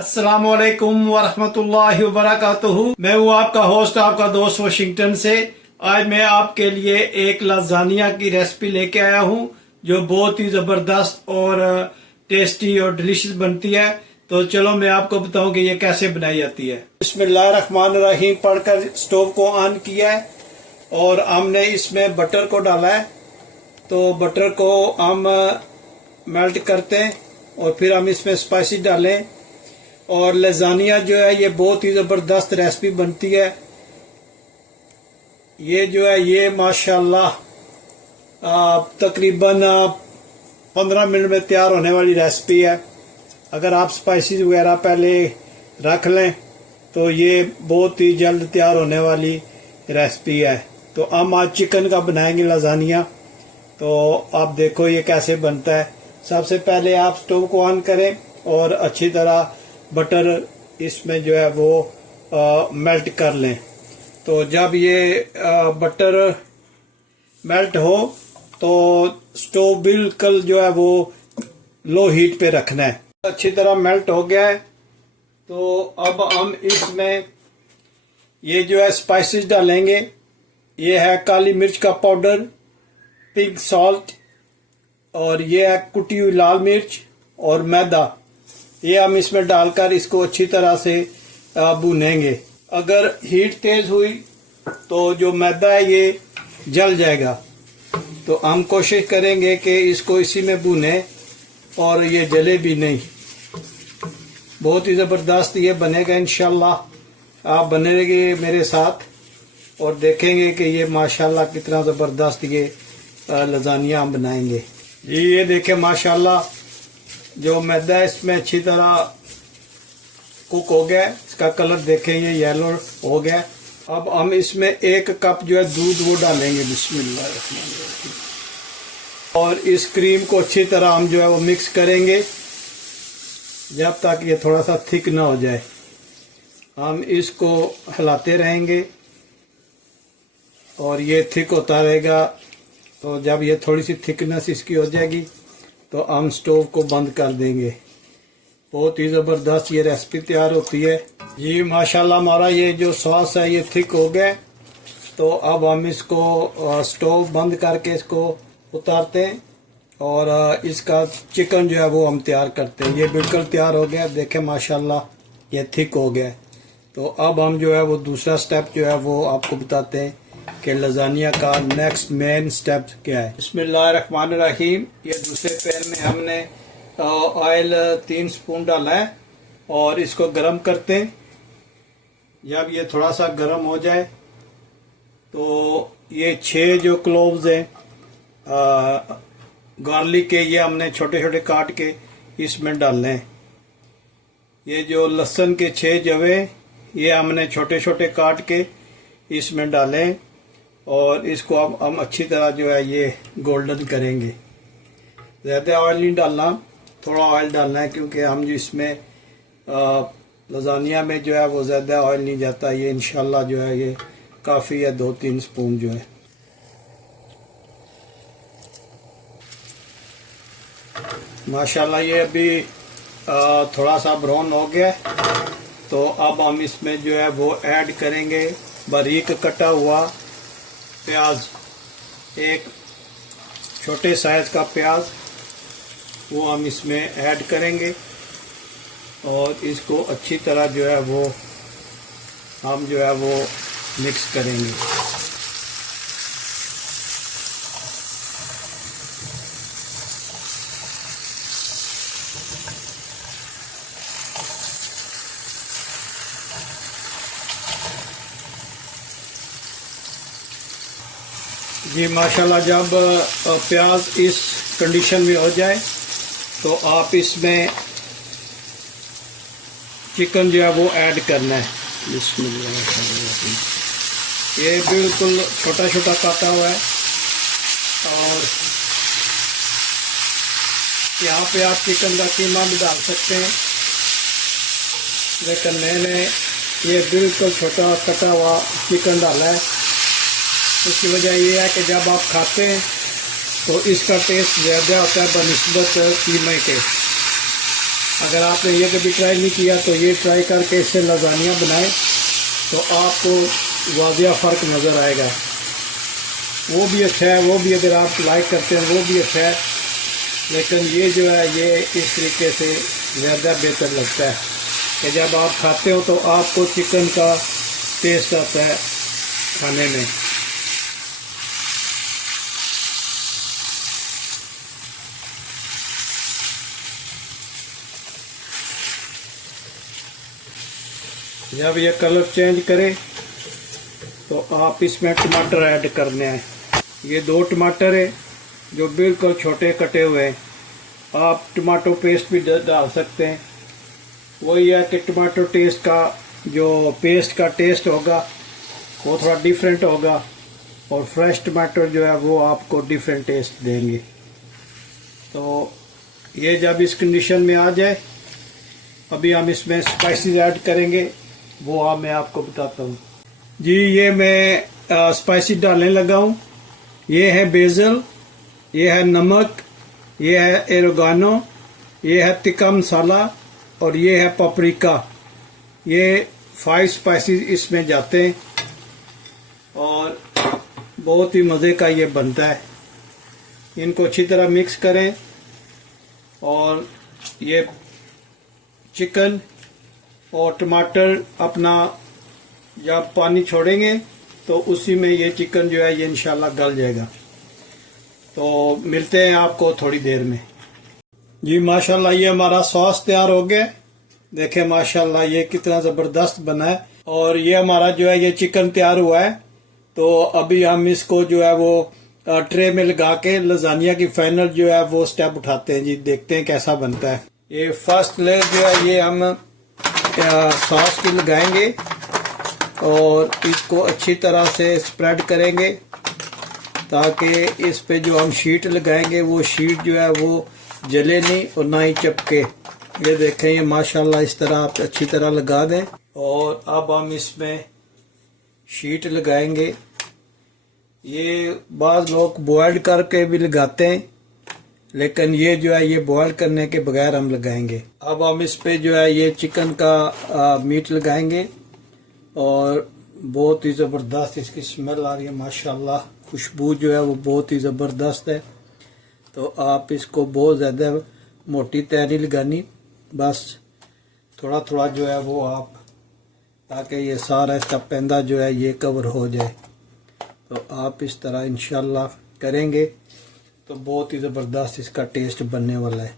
अस्सलामुअलैकुम वरहमतुल्लाहि वबरकातुहू। मैं हूँ आपका होस्ट, आपका दोस्त वाशिंगटन से। आज मैं आपके लिए एक लाजानिया की रेसिपी लेके आया हूँ जो बहुत ही ज़बरदस्त और टेस्टी और डिलीशियस बनती है। तो चलो मैं आपको बताऊं कि ये कैसे बनाई जाती है। बिस्मिल्लाहिर्रहमानिर्रहीम पढ़कर स्टोव को ऑन किया है और हमने इसमें बटर को डाला है। तो बटर को हम मेल्ट करते हैं और फिर हम इसमें स्पाइसेस डालें। और लजानिया जो है ये बहुत ही ज़बरदस्त रेसिपी बनती है। ये जो है ये माशाल्लाह तकरीबन 15 मिनट में तैयार होने वाली रेसिपी है। अगर आप स्पाइसेस वगैरह पहले रख लें तो ये बहुत ही जल्द तैयार होने वाली रेसिपी है। तो हम आज चिकन का बनाएंगे लजानिया। तो आप देखो ये कैसे बनता है। सबसे पहले आप स्टोव को ऑन करें और अच्छी तरह बटर इसमें जो है वो मेल्ट कर लें। तो जब ये बटर मेल्ट हो तो स्टोव बिल्कुल जो है वो लो हीट पे रखना है। अच्छी तरह मेल्ट हो गया है। तो अब हम इसमें ये जो है स्पाइसेस डालेंगे। ये है काली मिर्च का पाउडर, पिंक सॉल्ट, और ये है कुटी हुई लाल मिर्च और मैदा। ये हम इसमें डालकर इसको अच्छी तरह से भूनेंगे। अगर हीट तेज हुई तो जो मैदा है ये जल जाएगा। तो हम कोशिश करेंगे कि इसको इसी में भूने और ये जले भी नहीं। बहुत ही ज़बरदस्त ये बनेगा इंशाल्लाह। आप बनेंगे मेरे साथ और देखेंगे कि ये माशाल्लाह कितना ज़बरदस्त ये लजानिया हम बनाएंगे। ये देखें माशाल्लाह जो मैदा है इसमें अच्छी तरह कुक हो गया है। इसका कलर देखें ये येलो हो गया। अब हम इसमें 1 कप जो है दूध वो डालेंगे। बिस्मिल्लाहिर्रहमानिर्रहीम। और इस क्रीम को अच्छी तरह हम जो है वो मिक्स करेंगे जब तक ये थोड़ा सा थिक ना हो जाए। हम इसको हिलाते रहेंगे और ये थिक होता रहेगा। तो जब ये थोड़ी सी थिकनेस इसकी हो जाएगी तो हम स्टोव को बंद कर देंगे। बहुत ही ज़बरदस्त ये रेसिपी तैयार होती है। जी माशाल्लाह हमारा ये जो सॉस है ये थिक हो गया। तो अब हम इसको स्टोव बंद करके इसको उतारते हैं और इसका चिकन जो है वो हम तैयार करते हैं। ये बिल्कुल तैयार हो गया। देखें माशाल्लाह ये थिक हो गया। तो अब हम जो है वो दूसरा स्टेप जो है वो आपको बताते हैं कि लजानिया का नेक्स्ट मेन स्टेप क्या है। बिस्मिल्लाहिर्रहमानिर्रहीम। ये दूसरे पैन में हमने ऑयल 3 स्पून डाला है और इसको गरम करते हैं। जब ये थोड़ा सा गरम हो जाए तो ये 6 जो क्लोव्स हैं गार्लिक के, ये हमने छोटे छोटे काट के इसमें डालने हैं। ये जो लहसुन के 6 जवे ये हमने छोटे छोटे काट के इसमें डालें और इसको अब हम अच्छी तरह जो है ये गोल्डन करेंगे। ज़्यादा ऑयल नहीं डालना, थोड़ा ऑयल डालना है क्योंकि हम जो इसमें लजानिया में जो है वो ज़्यादा ऑयल नहीं जाता। ये इंशाल्लाह जो है ये काफ़ी है, 2-3 स्पून जो है। माशाल्लाह ये अभी थोड़ा सा ब्राउन हो गया। तो अब हम इसमें जो है वो ऐड करेंगे बारीक कटा हुआ प्याज। एक छोटे साइज का प्याज वो हम इसमें ऐड करेंगे और इसको अच्छी तरह जो है वो हम जो है वो मिक्स करेंगे। जी माशाल्लाह जब प्याज इस कंडीशन में हो जाए तो आप इसमें चिकन जो है वो ऐड करना है। बिस्मिल्लाह। ये बिल्कुल छोटा छोटा काटा हुआ है और यहाँ पे आप चिकन का कीमा भी डाल सकते हैं, लेकिन मैंने ये बिल्कुल छोटा कटा हुआ चिकन डाला है। उसकी वजह यह है कि जब आप खाते हैं तो इसका टेस्ट ज़्यादा होता है बनिस्बत कीमे के। अगर आपने ये कभी ट्राई नहीं किया तो ये ट्राई करके इससे लजानिया बनाएं तो आपको वाजिया फ़र्क नज़र आएगा। वो भी अच्छा है, वो भी अगर आप लाइक करते हैं वो भी अच्छा है, लेकिन ये जो है ये इस तरीके से ज़्यादा बेहतर लगता है कि जब आप खाते हो तो आपको चिकन का टेस्ट आता है खाने में। जब ये कलर चेंज करे तो आप इसमें टमाटर ऐड करने हैं। ये 2 टमाटर है जो बिल्कुल छोटे कटे हुए हैं। आप टमाटो पेस्ट भी डाल सकते हैं। वही है कि टमाटो टेस्ट का जो पेस्ट का टेस्ट होगा वो थोड़ा डिफरेंट होगा और फ्रेश टमाटर जो है वो आपको डिफरेंट टेस्ट देंगे। तो ये जब इस कंडीशन में आ जाए अभी हम इसमें स्पाइसेस ऐड करेंगे, वो मैं आपको बताता हूँ। जी ये मैं स्पाइसी डालने लगा हूँ। ये है बेसल, ये है नमक, ये है एरोगानो, ये है तिक्का मसाला और ये है पापरिका। ये 5 स्पाइसेस इसमें जाते हैं और बहुत ही मज़े का ये बनता है। इनको अच्छी तरह मिक्स करें और ये चिकन और टमाटर अपना जब पानी छोड़ेंगे तो उसी में ये चिकन जो है ये इंशाल्लाह गल जाएगा। तो मिलते हैं आपको थोड़ी देर में। जी माशाल्लाह ये हमारा सॉस तैयार हो गया। देखें माशाल्लाह ये कितना ज़बरदस्त बना है। और ये हमारा जो है ये चिकन तैयार हुआ है। तो अभी हम इसको जो है वो ट्रे में लगा के लजानिया की फाइनल जो है वो स्टेप उठाते हैं। जी देखते हैं कैसा बनता है। ये फर्स्ट लेयर जो है ये हम सॉस की लगाएंगे और इसको अच्छी तरह से स्प्रेड करेंगे ताकि इस पे जो हम शीट लगाएंगे वो शीट जो है वो जले नहीं और ना ही चपके। ये देखें ये माशाल्लाह इस तरह आप अच्छी तरह लगा दें। और अब हम इसमें शीट लगाएंगे। ये बाज़ लोग बॉयल करके भी लगाते हैं, लेकिन ये जो है ये बॉयल करने के बगैर हम लगाएंगे। अब हम इस पे जो है ये चिकन का मीट लगाएंगे और बहुत ही ज़बरदस्त इसकी स्मेल आ रही है माशाल्लाह। खुशबू जो है वो बहुत ही ज़बरदस्त है। तो आप इसको बहुत ज़्यादा मोटी तैयारी लगानी, बस थोड़ा थोड़ा जो है वो आप, ताकि ये सारा इसका पैंदा जो है ये कवर हो जाए। तो आप इस तरह इंशाल्लाह करेंगे तो बहुत ही ज़बरदस्त इसका टेस्ट बनने वाला है।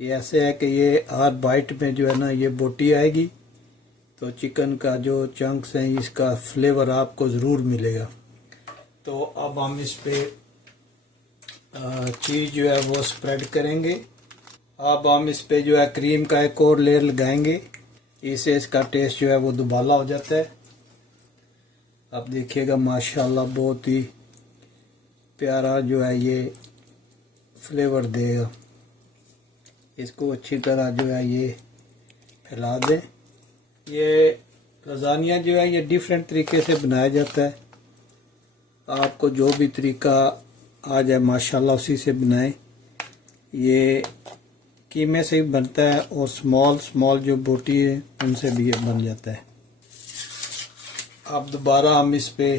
ये ऐसे है कि ये हर बाइट में जो है ना ये बोटी आएगी तो चिकन का जो चंक्स हैं इसका फ्लेवर आपको ज़रूर मिलेगा। तो अब हम इस पे चीज़ जो है वो स्प्रेड करेंगे। अब हम इस पे जो है क्रीम का एक और लेयर लगाएंगे। इससे इसका टेस्ट जो है वो दुबाला हो जाता है। अब देखिएगा माशाल्लाह बहुत ही प्यारा जो है ये फ्लेवर देगा। इसको अच्छी तरह जो है ये फैला दें। ये लजानिया जो है ये डिफरेंट तरीके से बनाया जाता है। आपको जो भी तरीका आ जाए माशाल्लाह उसी से बनाएं। ये कीमे से भी बनता है और स्मॉल जो बोटी है उनसे भी ये बन जाता है। अब दोबारा हम इस पे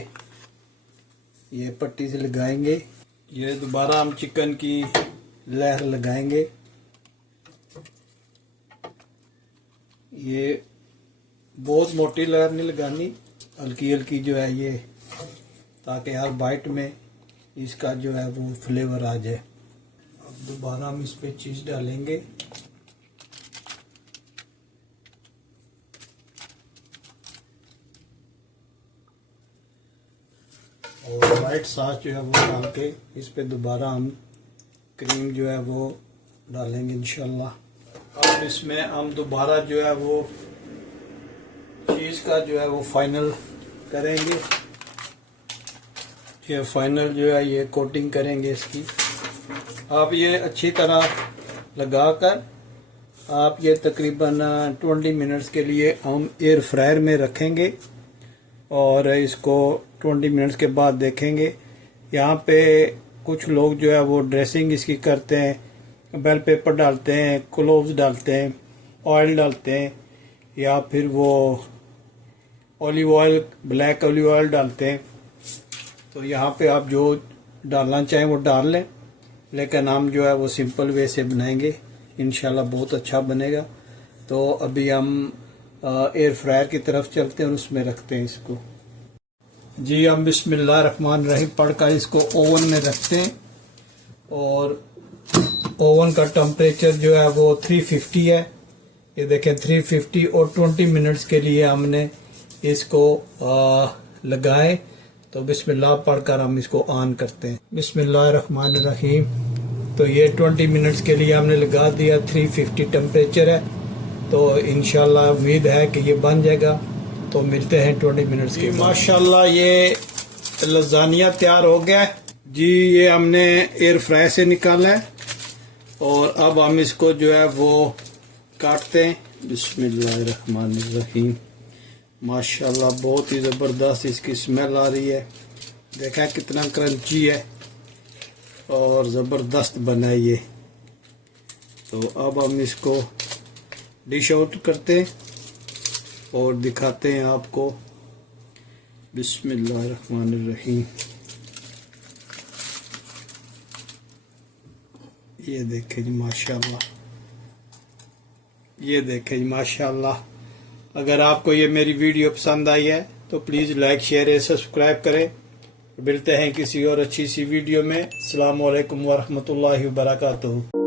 ये पट्टी से लगाएंगे। ये दोबारा हम चिकन की लहर लगाएंगे। ये बहुत मोटी लहर नहीं लगानी, हल्की हल्की जो है ये, ताकि हर बाइट में इसका जो है वो फ्लेवर आ जाए। अब दोबारा हम इस पे चीज़ डालेंगे। और वाइट सॉस जो है वो डाल के इस पे दोबारा हम क्रीम जो है वो डालेंगे इंशाल्लाह। अब इसमें हम दोबारा जो है वो चीज़ का जो है वो फाइनल करेंगे। ये फाइनल जो है ये कोटिंग करेंगे इसकी। आप ये अच्छी तरह लगाकर आप ये तकरीबन 20 मिनट्स के लिए हम एयर फ्रायर में रखेंगे और इसको 20 मिनट्स के बाद देखेंगे। यहाँ पे कुछ लोग जो है वो ड्रेसिंग इसकी करते हैं बेल पेपर डालते हैं, क्लोव्स डालते हैं, ऑयल डालते हैं, या फिर वो olive oil, black olive oil डालते हैं। तो यहाँ पे आप जो डालना चाहें वो डाल लें, लेकिन हम जो है वो सिंपल वे से बनाएंगे, इंशाल्लाह बहुत अच्छा बनेगा। तो अभी हम एयर फ्रायर की तरफ चलते हैं और उसमें रखते हैं इसको। जी हम बिस्मिल्लाहिर्रहमानिर्रहीम पढ़कर इसको ओवन में रखते हैं, और ओवन का टेम्परेचर जो है वो 350 है। ये देखें 350, और 20 मिनट्स के लिए हमने इसको लगाए। तो बिस्मिल्लाह पढ़कर हम इसको ऑन करते हैं। बिस्मिल्लाहिर्रहमानिर्रहीम। तो ये 20 मिनट्स के लिए हमने लगा दिया, 350 टेम्परेचर है। तो इंशाल्लाह उम्मीद है कि ये बन जाएगा। तो मिलते हैं 20 मिनट्स के बाद। माशाल्लाह ये लजानिया तैयार हो गया है जी। ये हमने एयर फ्राई से निकाला है, और अब हम इसको जो है वो काटते हैं। बिस्मिल्लाहिर्रहमानिर्रहीम। माशाल्लाह बहुत ही ज़बरदस्त इसकी स्मेल आ रही है। देखा कितना क्रंची है और ज़बरदस्त बना है ये। तो अब हम इसको डिश आउट करते हैं और दिखाते हैं आपको। बिस्मिल्लाहिर्रहमानिर्रहीम। ये देखें जी माशाल्लाह, ये देखें जी माशाल्लाह। अगर आपको ये मेरी वीडियो पसंद आई है तो प्लीज़ लाइक, शेयर और सब्सक्राइब करें। मिलते हैं किसी और अच्छी सी वीडियो में। अस्सलाम वालेकुम वरहमतुल्लाहि वबरकातुहू।